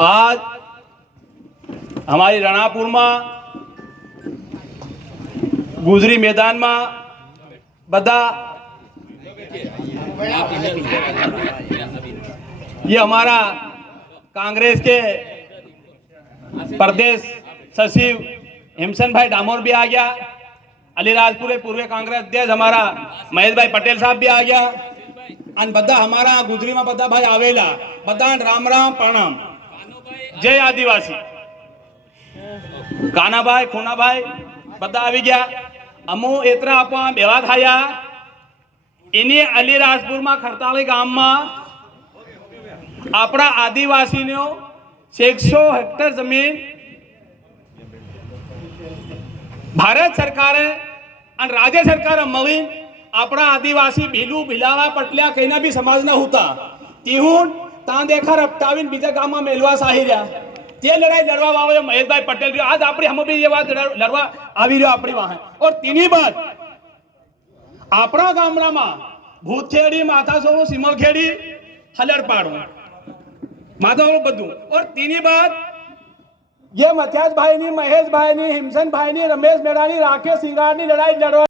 आज हमारी रणापुर में गुजरी मैदान में बदा ये हमारा कांग्रेस के प्रदेश सचिव हिमसन भाई डामोर भी आ गया, अलीराजपुर पूर्व कांग्रेस अध्यक्ष हमारा महेश भाई पटेल साहब भी आ गया और बदा हमारा गुजरी में बदा भाई आवेला बदा राम राम प्रणाम जय आदिवासी काना भाई खूना भाई बदा आ गया। अमो एतरा आप बेवा थाया इन्हीं अलीराजपुर में खरताली गाम में अपना आदिवासी 600 हेक्टर जमीन भारत सरकार और राज्य सरकार मळीन अपना आदिवासी भीलू भिलावा पटल्या कहीं भी समाज न होता तीहून ता देखा रपटावीन बीजा गाम में मेलवा साहिर्या ते लड़ाई लड़वा वावे महेश भाई पटेल आज अपनी हम भी ये बात लड़वा आवी रह्यो अपनी वहां। और तीनी बात अपना गामड़ा में भूतखेड़ी माथासोरो सिमलखेड़ी हलड़पाड़ो माथासोरो बधु। और तीनी बात ये मथियास भाई नी महेश भाई नी हिमसन भाई नी रमेश मेरानी राकेश सिंगार नी लड़ाई लड़वा